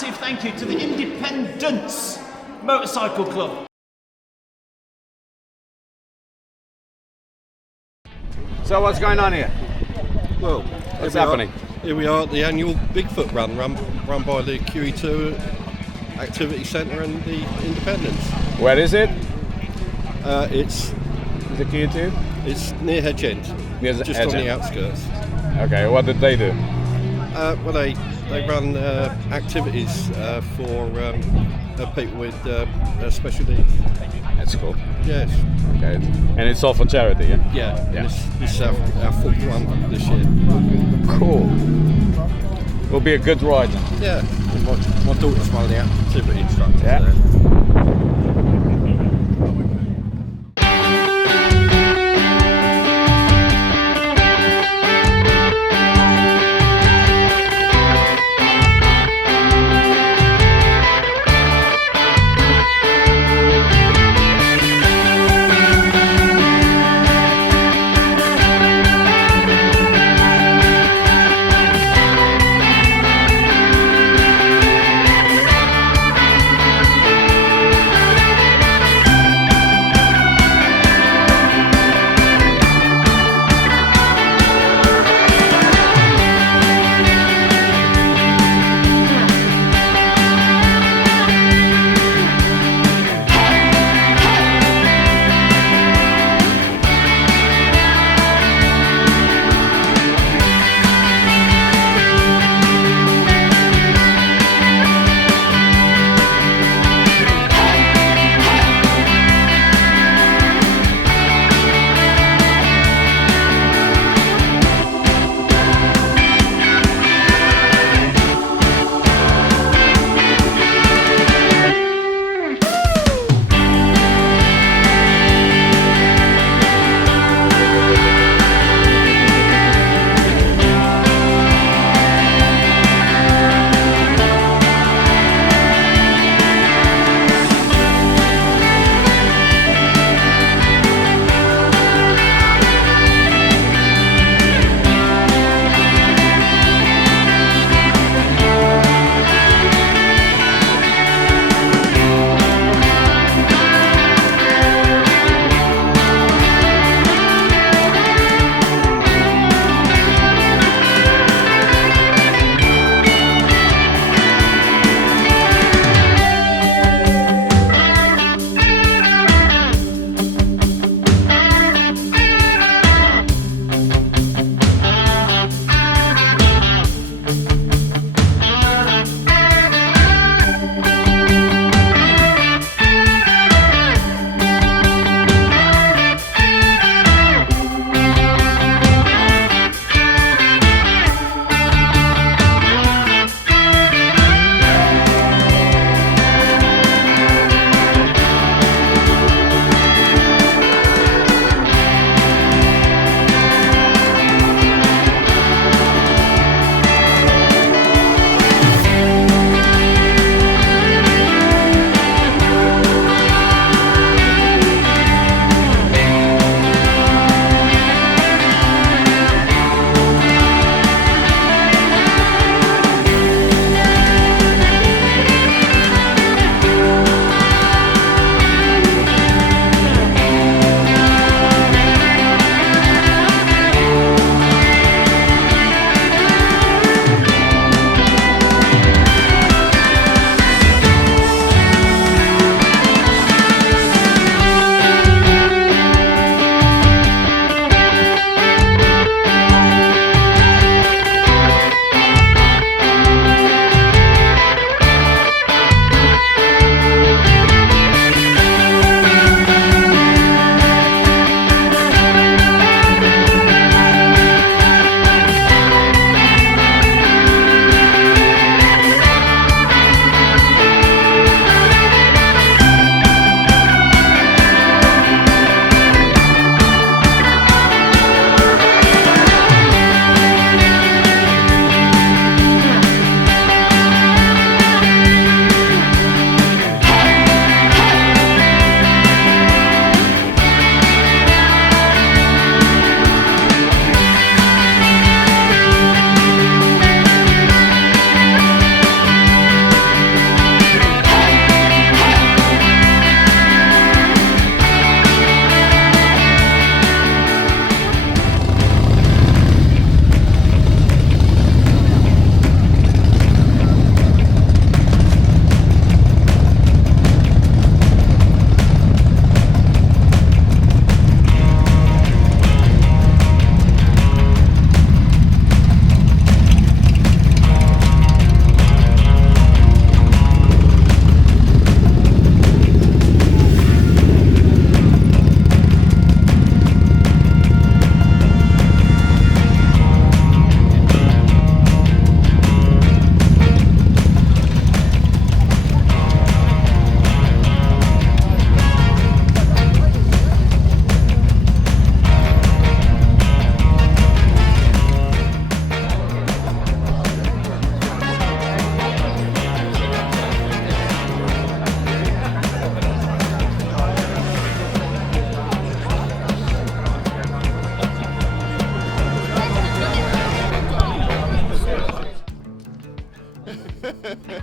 massive thank you to the Independence Motorcycle Club. So what's going on here? Well, What's happening? Here we are at the annual Bigfoot run by the QE2 Activity Centre and the Independence. Where is it? It's The Q2? It's near Hedge End, Near the just Hedge on End. the outskirts. Okay, what did they do? Well, they run activities for people with special needs. That's cool. Yes. Okay, and it's all for charity, yeah? Yeah. Yeah. This is our fourth one this year. Cool. Will be a good ride. Yeah. And my daughter's one of the activity instructors Yeah. there.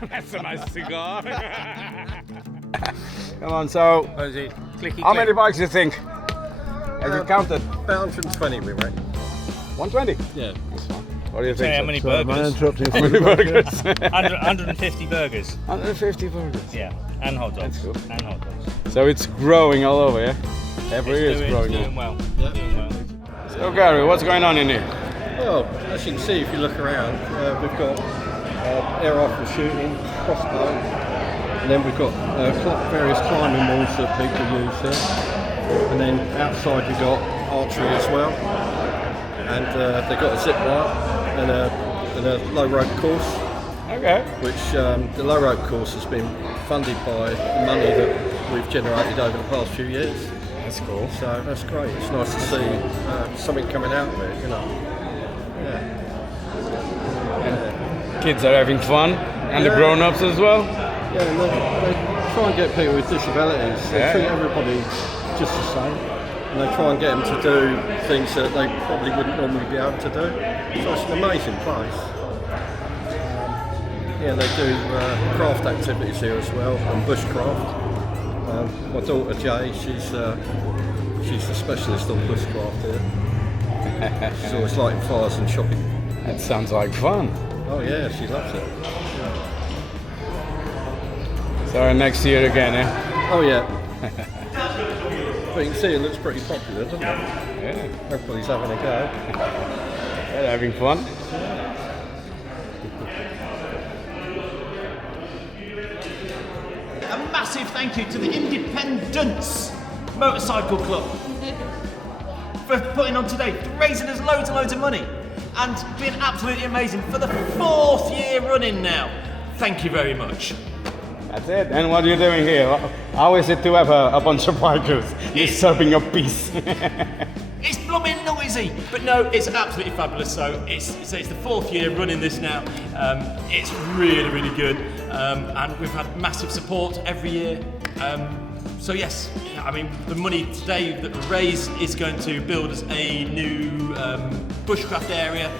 That's a nice cigar. Come on, so What is it? Clicky how click. many bikes do you think? Have you counted? About 120 we reckon. 120? Yeah. What do you Tell you think? how many Am I burgers? interrupting? How many burgers? 150 burgers. 150 burgers. Yeah, and hot dogs. That's cool. And hot dogs. So it's growing all over, yeah? Every year it's growing. doing well. Yeah. Doing well. So Gary, what's going on in here? Well, as you can see, if you look around, we've got air rifle shooting, crossbow, and then we've got various climbing walls that people use here. And then outside we've got archery as well. And they've got a zip wire and a low rope course, Okay. which the low rope course has been funded by the money that we've generated over the past few years. That's cool. So that's great. It's nice to see something coming out of it, you know. Yeah. Kids are having fun, and the Yeah. grown-ups as well. Yeah, and they try and get people with disabilities. They Yeah. treat everybody just the same. And they try and get them to do things that they probably wouldn't normally be able to do. So it's an amazing place. Yeah, they do craft activities here as well, and bushcraft. My daughter Jay, she's the specialist on bushcraft here. She's always lighting fires and shopping. That sounds like fun. Oh yeah, she loves it. So next year again, eh? Oh yeah. But you can see it looks pretty popular, doesn't it? Yeah. Everybody's having a go. They're having fun. A massive thank you to the Independence Motorcycle Club for putting on today, raising us loads and loads of money, and being absolutely amazing for the 4th year running now. Thank you very much. That's it. And what are you doing here? How is it to have a bunch of bikers disturbing your peace? It's blooming noisy, but no, it's absolutely fabulous. So it's the 4th year running this now. It's really, really good, and we've had massive support every year. So yes, I mean the money today that we raised is going to build us a new bushcraft area.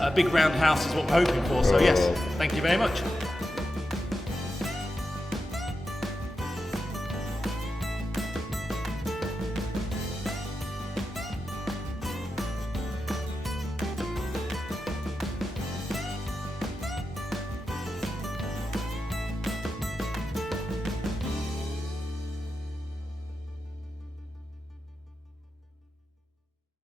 A big round house is what we're hoping for. So yes, thank you very much.